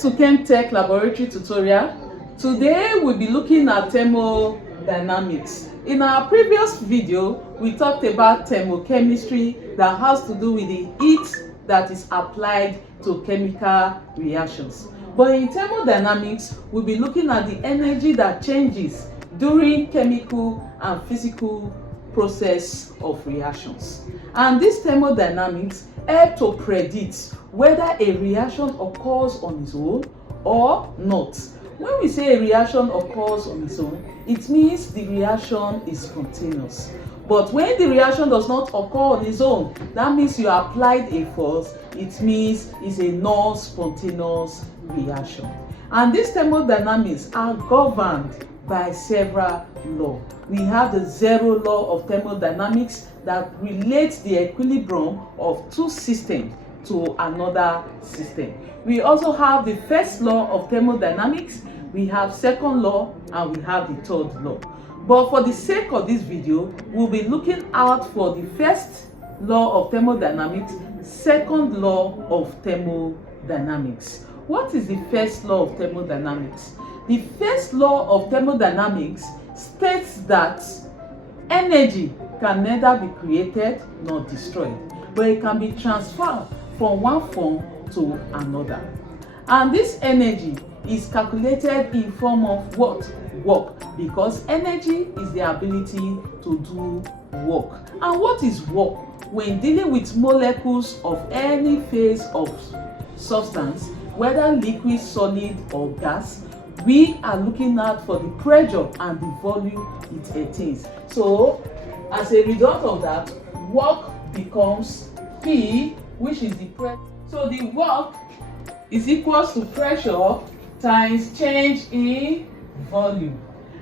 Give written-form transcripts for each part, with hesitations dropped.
to ChemTech Laboratory tutorial. Today we'll be looking at thermodynamics. In our previous video, we talked about thermochemistry that has to do with the heat that is applied to chemical reactions. But in thermodynamics, we'll be looking at the energy that changes during chemical and physical process of reactions. And this thermodynamics help to predict whether a reaction occurs on its own or not. When we say a reaction occurs on its own, it means the reaction is spontaneous. But when the reaction does not occur on its own, that means you applied a force. It means it's a non-spontaneous reaction. And these thermodynamics are governed by several laws. We have the zero law of thermodynamics that relates the equilibrium of two systems to another system. We also have the first law of thermodynamics, we have second law, and we have the third law. But for the sake of this video, we'll be looking out for the first law of thermodynamics, second law of thermodynamics. What is the first law of thermodynamics? The first law of thermodynamics states that energy can neither be created nor destroyed, but it can be transferred from one form to another. And this energy is calculated in form of what? Work, because energy is the ability to do work. And what is work? When dealing with molecules of any phase of substance, whether liquid, solid, or gas, we are looking out for the pressure and the volume it attains. So, as a result of that, work becomes P, which is the pressure. So the work is equals to pressure times change in volume.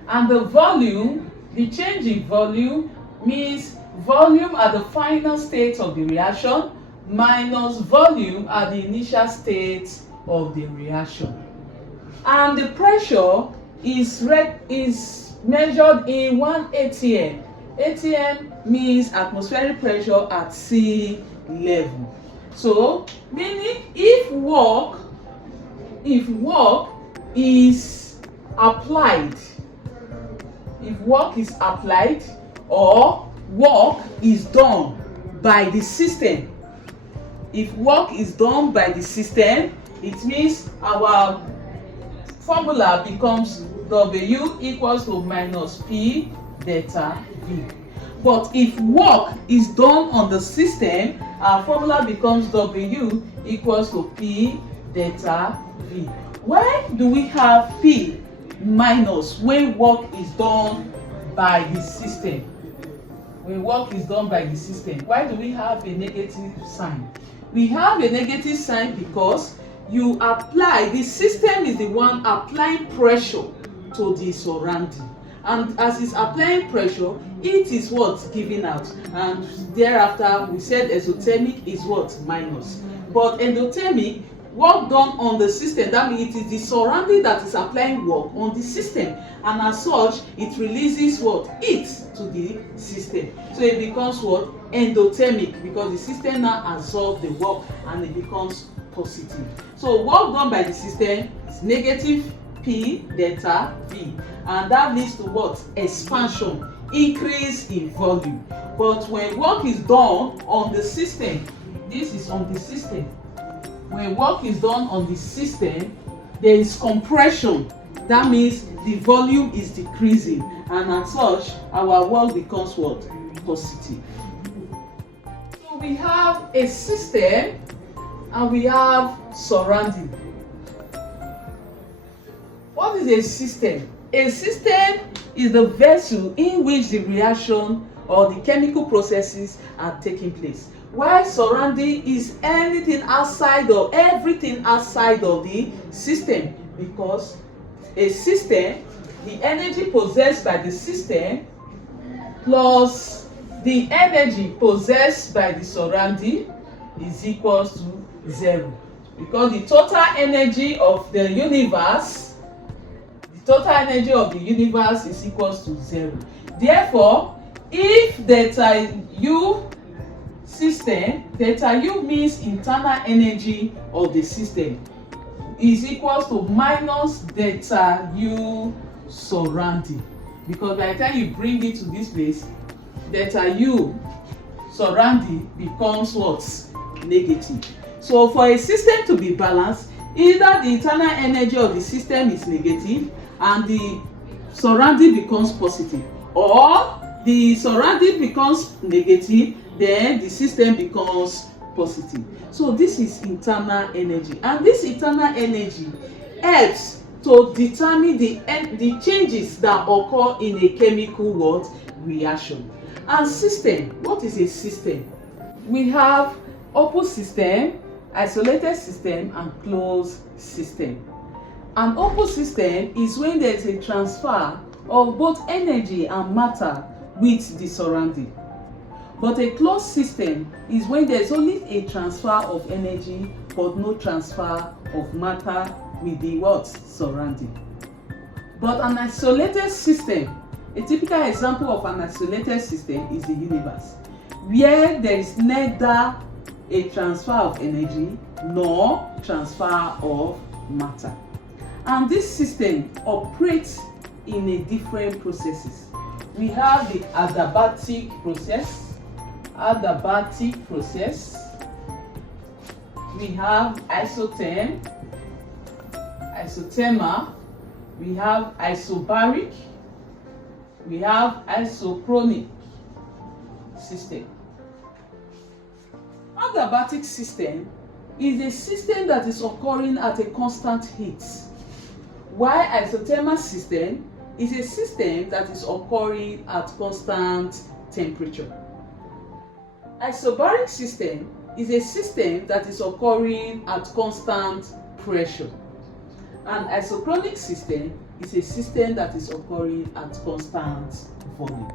And the volume, the change in volume means volume at the final state of the reaction minus volume at the initial state of the reaction. And the pressure is measured in 1 atm. Atm means atmospheric pressure at sea level. So, meaning if work is applied, or work is done by the system, if work is done by the system, it means our formula becomes W equals to minus P delta V. But if work is done on the system, our formula becomes W equals to P delta V. Why do we have P minus when work is done by the system? When work is done by the system, why do we have a negative sign? We have a negative sign because you apply, the system is the one applying pressure to the surrounding. And as it's applying pressure, it is what's giving out. And thereafter, we said exothermic is what? Minus. But endothermic, work done on the system, that means it is the surrounding that is applying work on the system. And as such, it releases what? Heat to the system. So it becomes what? Endothermic, because the system now absorbs the work and it becomes positive. So work done by the system is negative P delta V, and that leads to what? Expansion, increase in volume. But when work is done on the system, this is on the system. When work is done on the system, there is compression. That means the volume is decreasing, and as such, our work becomes what? Positive. So we have a system and we have surrounding. What is a system? A system is the vessel in which the reaction or the chemical processes are taking place. While surrounding is anything outside or everything outside of the system, because a system, the energy possessed by the system plus the energy possessed by the surrounding is equals to 0. Because the total energy of the universe is equals to 0. Therefore, if delta U system, delta U means internal energy of the system. is equals to minus delta U surrounding, because by the time you bring it to this place, delta U surrounding becomes what? Negative. So for a system to be balanced, either the internal energy of the system is negative and the surrounding becomes positive, or the surrounding becomes negative, then the system becomes positive. So this is internal energy, and this internal energy helps to determine the changes that occur in a chemical what? Reaction. And system, what is a system? We have open system, isolated system, and closed system. An open system is when there is a transfer of both energy and matter with the surrounding. But a closed system is when there is only a transfer of energy but no transfer of matter with the what? Surrounding. But an isolated system, a typical example of an isolated system is the universe, where there is neither a transfer of energy nor transfer of matter. And this system operates in a different processes. We have the adiabatic process, we have isothermal, we have isobaric, we have isochronic system. Adiabatic system is a system that is occurring at a constant heat, while isothermal system is a system that is occurring at constant temperature. Isobaric system is a system that is occurring at constant pressure, and isochronic system is a system that is occurring at constant volume.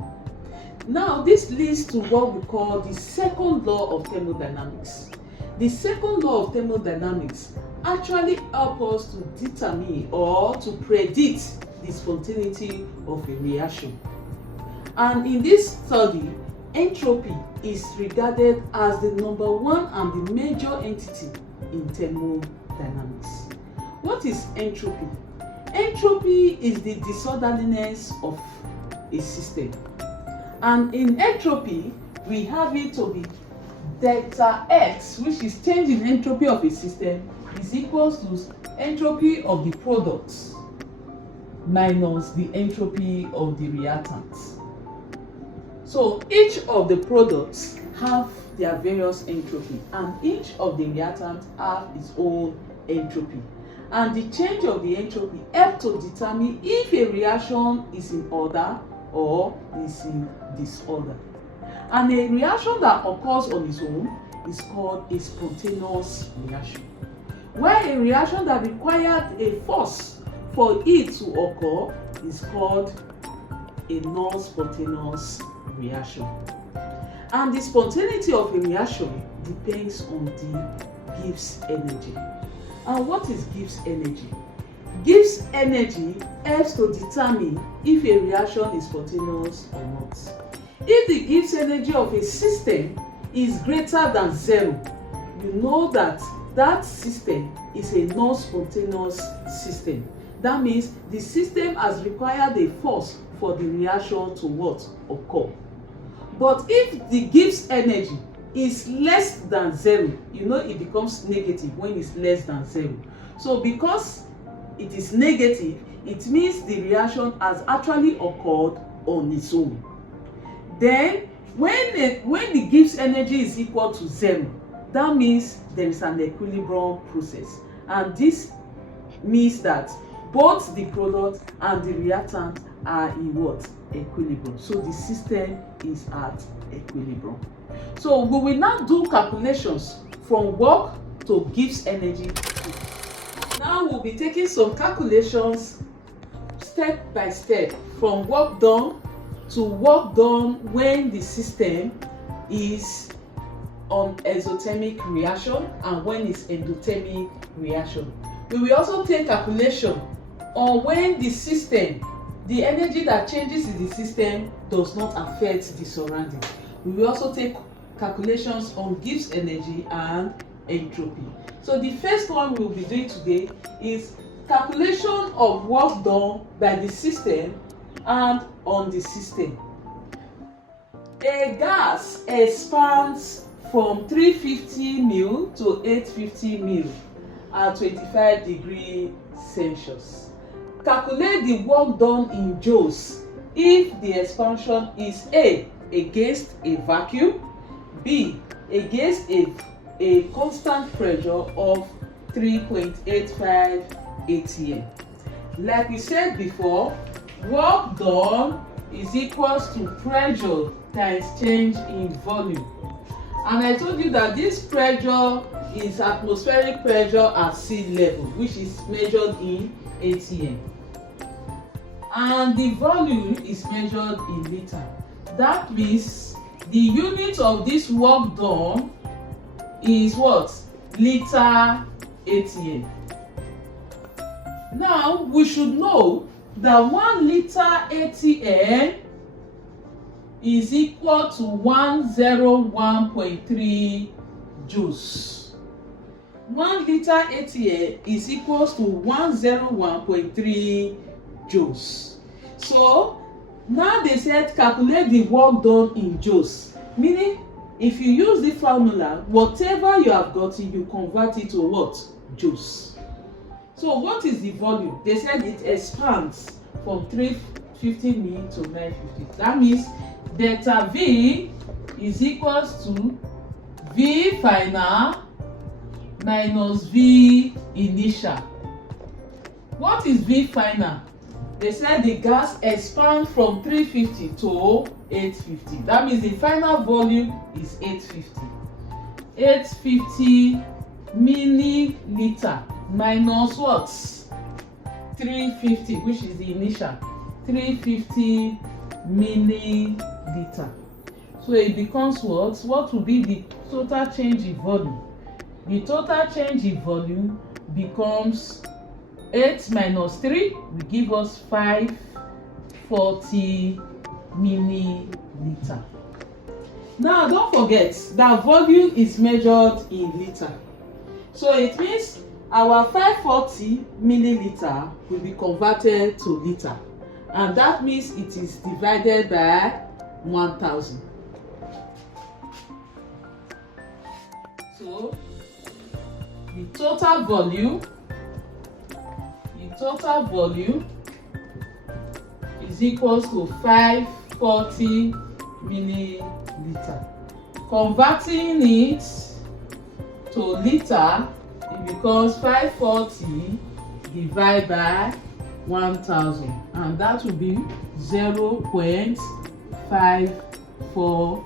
Now this leads to what we call the second law of thermodynamics. The second law of thermodynamics actually helps us to determine or to predict the spontaneity of a reaction. And in this study, entropy is regarded as the number one and the major entity in thermodynamics. What is entropy? Entropy is the disorderliness of a system. And in entropy, we have it to be delta X, which is change in entropy of a system, is equals to entropy of the products minus the entropy of the reactants. So each of the products have their various entropy, and each of the reactants have its own entropy. And the change of the entropy helps to determine if a reaction is in order or is in disorder. And a reaction that occurs on its own is called a spontaneous reaction, while a reaction that required a force for it to occur is called a non-spontaneous reaction. And the spontaneity of a reaction depends on the Gibbs energy. And what is Gibbs energy? Gibbs energy helps to determine if a reaction is spontaneous or not. If the Gibbs energy of a system is greater than 0, you know that that system is a non-spontaneous system. That means the system has required a force for the reaction to what? Occur. But if the Gibbs energy is less than 0, you know it becomes negative when it's less than 0. So because it is negative, it means the reaction has actually occurred on its own. Then when the Gibbs energy is equal to 0, that means there is an equilibrium process, and this means that both the product and the reactant are in what? Equilibrium. So the system is at equilibrium. So we will now do calculations from work to Gibbs energy. Now we'll be taking some calculations step by step from work done to work done when the system is on exothermic reaction and when it's endothermic reaction. We will also take calculation on when the system, the energy that changes in the system does not affect the surrounding. We will also take calculations on Gibbs energy and entropy. So the first one we'll be doing today is calculation of work done by the system and on the system. A gas expands from 350 mil to 850 mil at 25 degrees Celsius. Calculate the work done in joules if the expansion is A, against a vacuum, B, against a constant pressure of 3.85 atm. Like we said before, work done is equals to pressure times change in volume. And I told you that this pressure is atmospheric pressure at sea level, which is measured in atm. And the volume is measured in liter. That means the unit of this work done is what? Liter atm. Now we should know that 1 liter atm is equal to 101.3 joules. 1 liter atm is equals to 101.3 joules. So now they said calculate the work done in joules, meaning if you use the formula, whatever you have gotten, you convert it to what? Joules. So what is the volume? They said it expands from 350 mil to 950. That means delta V is equals to V final minus V initial. What is V final? They said the gas expands from 350 to 850. That means the final volume is 850. 850 milliliter minus what? 350, which is the initial. 350 milliliter. So it becomes what? What will be the total change in volume? The total change in volume becomes 8 minus 3 will give us 540 milliliter. Now don't forget that volume is measured in liter. So it means our 540 milliliter will be converted to liter. And that means it is divided by 1000. So the total volume is equals to 540 milliliter. Converting it to liter, it becomes 540 divided by 1000, and that will be 0.54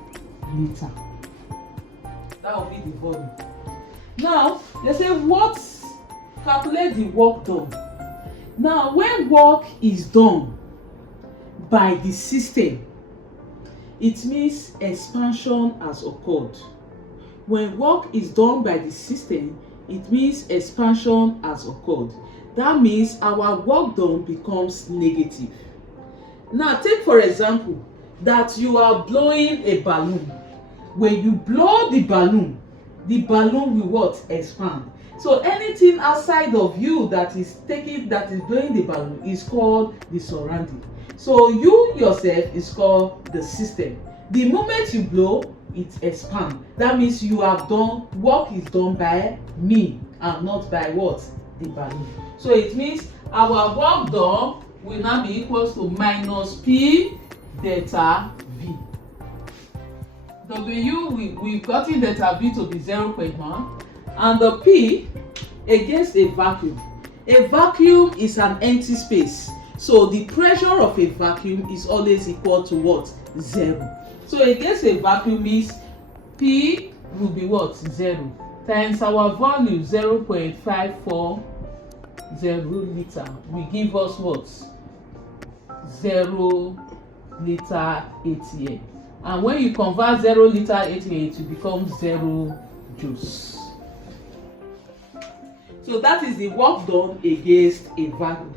liter. That will be the volume. Now they say what? Calculate the work done. Now when work is done by the system, it means expansion has occurred. When work is done by the system, it means expansion has occurred. That means our work done becomes negative. Now take for example that you are blowing a balloon. When you blow the balloon will what? Expand. So anything outside of you that is blowing the balloon is called the surrounding. So you yourself is called the system. The moment you blow, it expands. That means you have done, work is done by me and not by what? The balloon. So it means our work done will now be equals to minus P delta V. We've gotten delta V to be 0.1, and the P against a vacuum. A vacuum is an empty space. So the pressure of a vacuum is always equal to what? 0. So against a vacuum means P will be what? 0 times our volume 0.540 liter will give us what? 0 liter atm. And when you convert 0 liter atm, it will become 0 joules. So that is the work done against a vacuum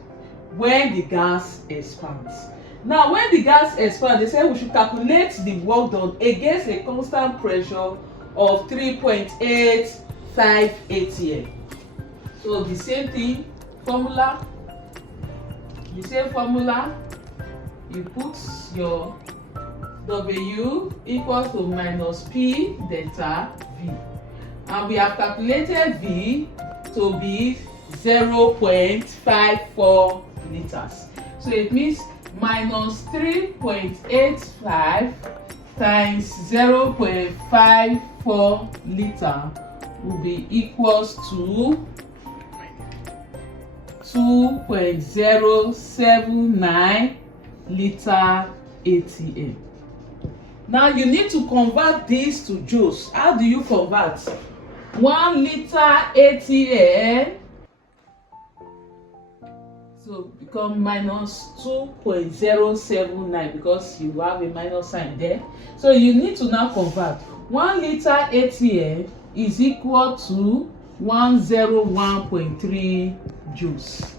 when the gas expands. Now when the gas expands, they say we should calculate the work done against a constant pressure of 3.85 5 ATM. So the same thing, formula, you put your W equals to minus P delta V. And we have calculated V to be 0.54 liters. So it means minus 3.85 times 0.54 liter will be equals to 2.079 liter ATM. Now you need to convert this to joules. How do you convert? 1 liter ATM so become minus 2.079 because you have a minus sign there. So you need to now convert. 1 liter ATM is equal to 101.3 joules.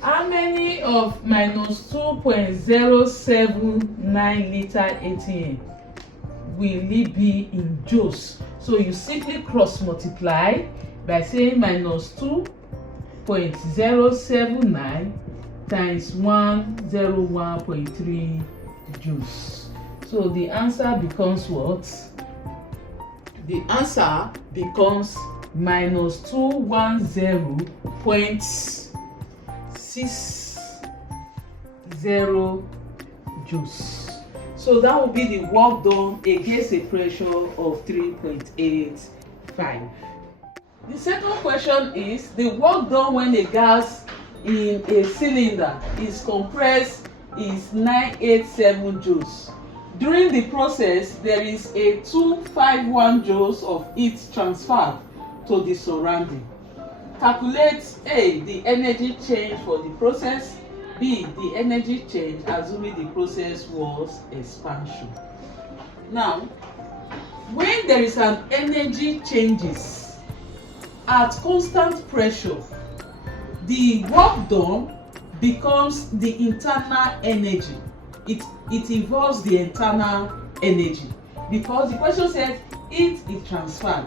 How many of minus 2.079 liter ATM will it be in joules? So you simply cross multiply by saying minus 2.079 times 101.3 joules. So the answer becomes what? The answer becomes minus 210.60 joules. So that will be the work done against a pressure of 3.85. The second question is the work done when a gas in a cylinder is compressed is 987 joules. During the process, there is a 251 joules of heat transferred to the surrounding. Calculate A, the energy change for the process, B, the energy change assuming the process was expansion. Now, when there is an energy changes at constant pressure, the work done becomes the internal energy. It involves the internal energy because the question says heat is transferred.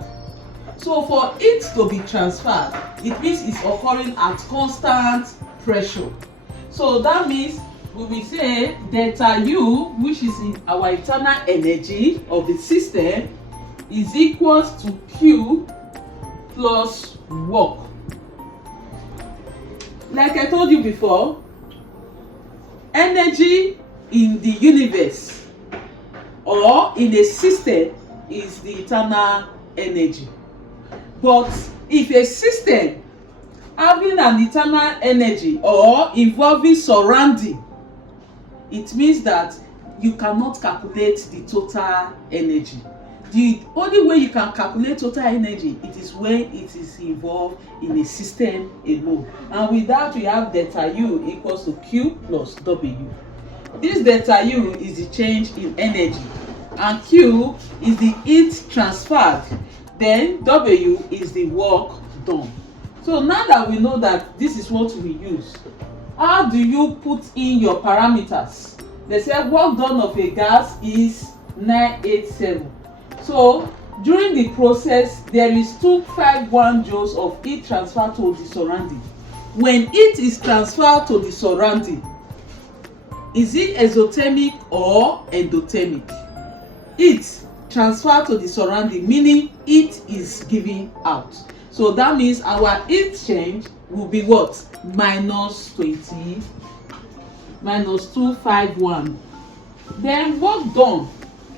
So for heat to be transferred, it means it's occurring at constant pressure. So that means we will say delta U, which is in our internal energy of the system, is equals to Q plus work. Like I told you before, energy in the universe or in a system is the internal energy. But if a system having an internal energy or involving surrounding, it means that you cannot calculate the total energy. The only way you can calculate total energy, it is when it is involved in a system alone. And with that, we have delta U equals to Q plus W. This delta U is the change in energy, and Q is the heat transferred. Then W is the work done. So now that we know that this is what we use, how do you put in your parameters? They say work done of a gas is 987. So during the process, there is 251 joules of heat transfer to the surrounding. When heat is transferred to the surrounding, is it exothermic or endothermic? Heat transfer to the surrounding, meaning heat is given out. So that means our heat change will be what? Minus 251. Then work done.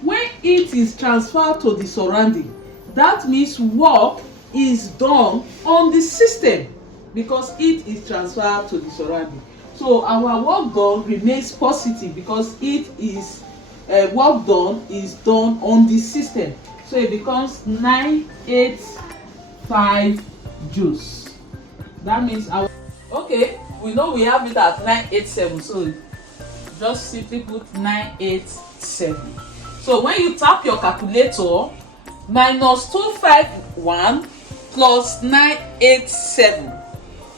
When heat is transferred to the surrounding, that means work is done on the system because heat is transferred to the surrounding. So our work done remains positive because it is work done is done on the system. So it becomes 985 joules. That means our okay, we know we have it at 987, so just simply put 987. So when you tap your calculator, minus 251 plus 987,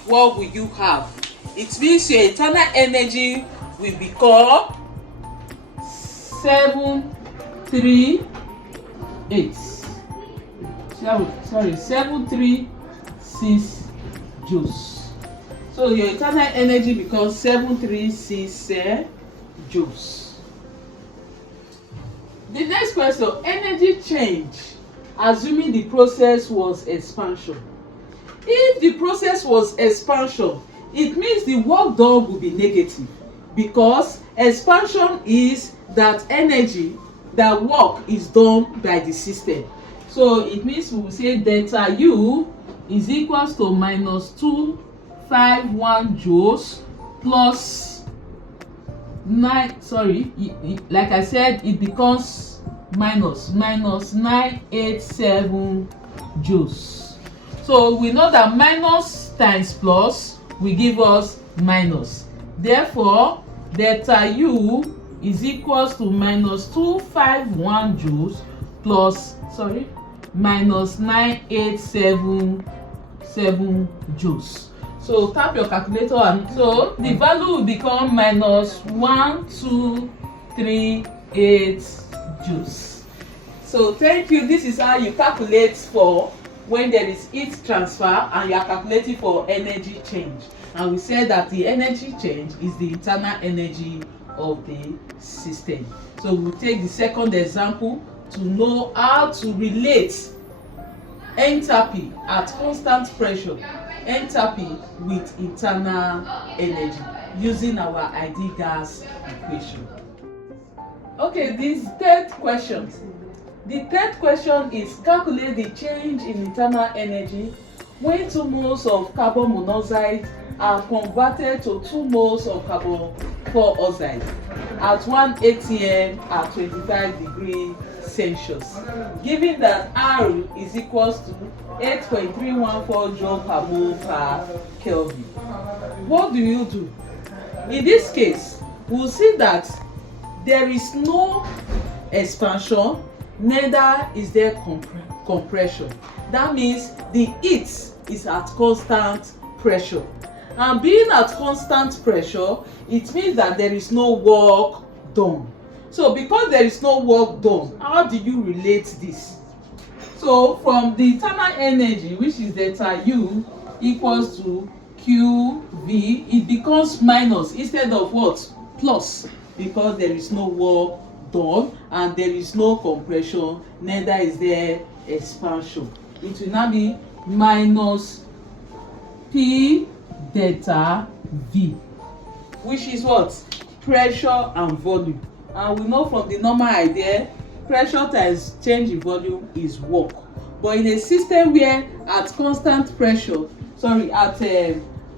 what will you have? It means your internal energy will become 738. 736 joules. So your internal energy becomes 736 joules. The next question, energy change, assuming the process was expansion. If the process was expansion, it means the work done will be negative, because expansion is that energy, that work is done by the system. So it means we will say delta U is equals to minus 251 joules plus 9, like I said, it becomes minus 987 joules. So we know that minus times plus will give us minus. Therefore, delta U is equals to minus 251 joules plus minus 987 joules. So tap your calculator, and so the value will become minus 1238 joules. So thank you. This is how you calculate for when there is heat transfer and you are calculating for energy change. And we said that the energy change is the internal energy of the system. So we'll take the second example to know how to relate enthalpy at constant pressure, enthalpy with internal energy using our ideal gas equation. Okay, this third question. The third question is calculate the change in internal energy when 2 moles of carbon monoxide are converted to 2 moles of carbon 4 oxide at 1 atm at 25 degrees Celsius, given that R is equals to 8.314 joule per mole per Kelvin. What do you do? In this case, we'll see that there is no expansion, neither is there compression. That means the heat is at constant pressure. And being at constant pressure, it means that there is no work done. So because there is no work done, how do you relate this? So from the internal energy, which is delta U equals to QV, it becomes minus instead of what? Plus, because there is no work done and there is no compression, neither is there expansion. It will now be minus P delta V, which is what? Pressure and volume. And we know from the normal idea, pressure times change in volume is work. But in a system where at constant pressure,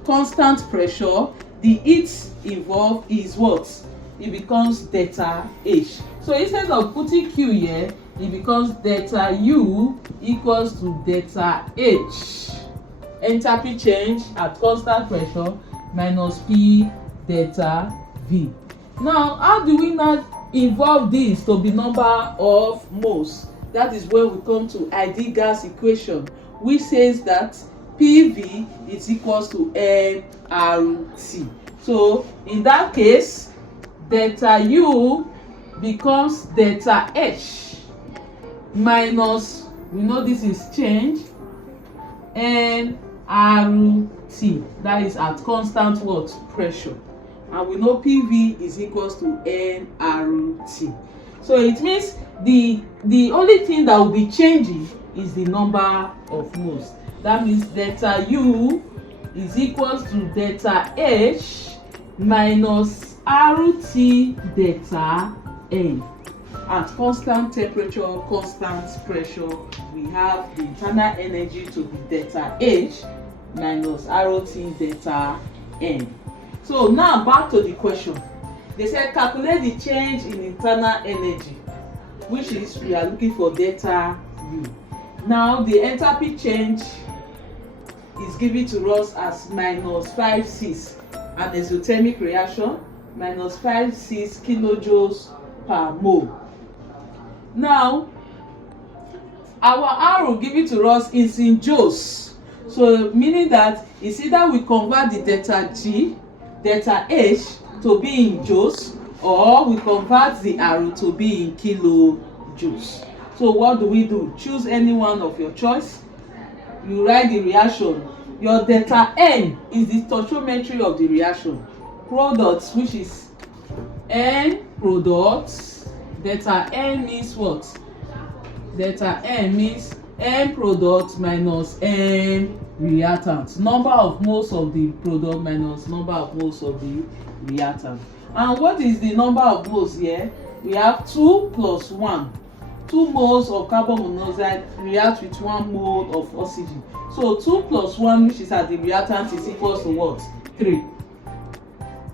constant pressure, the heat involved is what? It becomes delta H. So instead of putting Q here, it becomes delta U equals to delta H. Enthalpy change at constant pressure minus P delta V. Now, how do we now involve this to the number of moles? That is where we come to ideal gas equation, which says that PV is equals to nRT. So in that case, delta U becomes delta H minus, we know this is change, nRT, that is at constant what? Pressure. And we know PV is equals to nRT. So it means the only thing that will be changing is the number of moles. That means delta U is equals to delta H minus RT delta N. At constant temperature, constant pressure, we have the internal energy to be delta H minus RT delta N. So now back to the question. They said calculate the change in internal energy, which is we are looking for delta U. Now the enthalpy change is given to us as minus 56, an exothermic reaction, minus 56 kilojoules per mole. Now our R will give it to us is in joules. So meaning that it's either we convert the delta H to be in joules, or we convert the R to be in kilojoules. So what do? Choose any one of your choice. You write the reaction. Your delta N is the stoichiometry of the reaction. Products, which is N products. Delta N means what? Delta N means N products minus N reactants. Number of moles of the product minus number of moles of the reactant. And what is the number of moles here? We have 2 plus 1. 2 moles of carbon monoxide react with 1 mole of oxygen. So 2 plus 1, which is at the reactant, is equals to what? 3.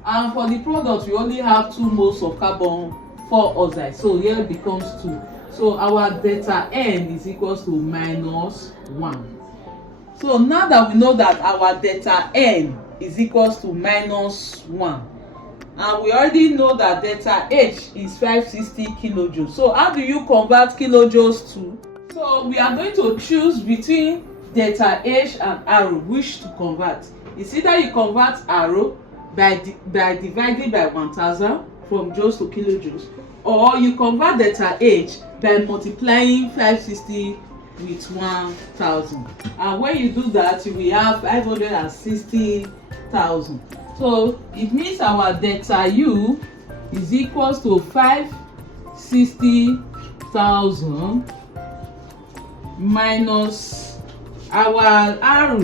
And for the product, we only have 2 moles of carbon 4 oxide. So here it becomes 2. So our delta N is equals to minus 1. So now that we know that our delta N is equals to minus 1, and we already know that delta H is 560 kilojoules. So how do you convert kilojoules to? So we are going to choose between delta H and R, which to convert. It's either you convert R by dividing by 1000 from joules to kilojoules, or you convert delta H by multiplying 560 with 1000. And when you do that, you will have 560,000. So it means our delta U is equals to 560,000 minus our R,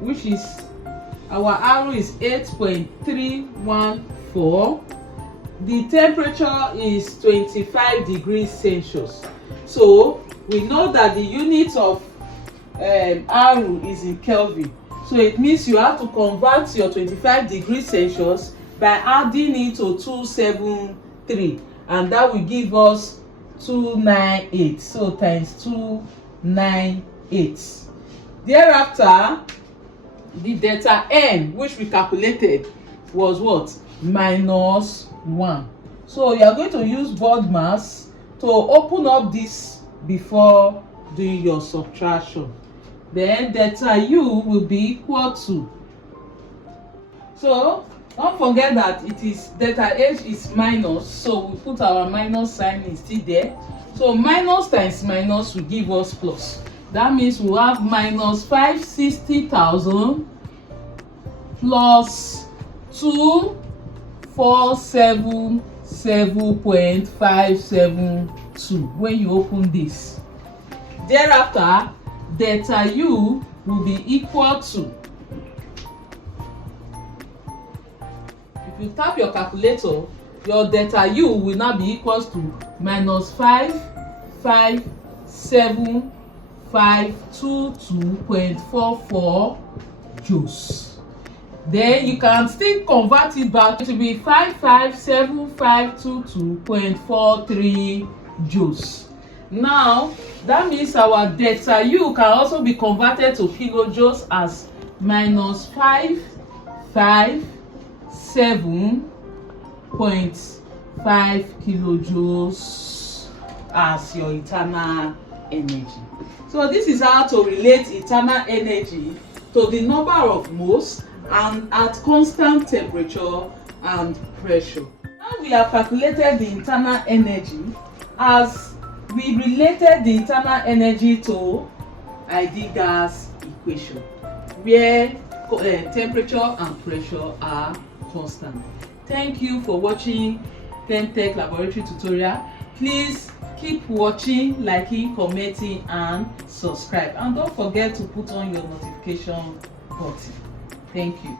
which is our R is 8.314. The temperature is 25 degrees Celsius. So we know that the unit of R is in Kelvin. So it means you have to convert your 25 degrees Celsius by adding it to 273, and that will give us 298. So times 298. Thereafter, the delta N, which we calculated, was what? Minus 1. So you are going to use BODMAS to open up this before doing your subtraction. Then delta U will be equal to, so don't forget that it is delta H is minus, so we put our minus sign instead there. So minus times minus will give us plus. That means we have minus 560,000 plus 2477.572 when you open this. Thereafter, delta U will be equal to, if you tap your calculator, your delta U will now be equals to minus 557,522.44 joules. Then you can still convert it back to be 557,522.43 joules. Now that means our delta U can also be converted to kilojoules as minus 557.5 kilojoules as your internal energy. So this is how to relate internal energy to the number of moles and at constant temperature and pressure. Now we have calculated the internal energy, as we related the internal energy to ideal gas equation, where temperature and pressure are constant. Thank you for watching Pentech Laboratory tutorial. Please keep watching, liking, commenting, and subscribe. And don't forget to put on your notification button. Thank you.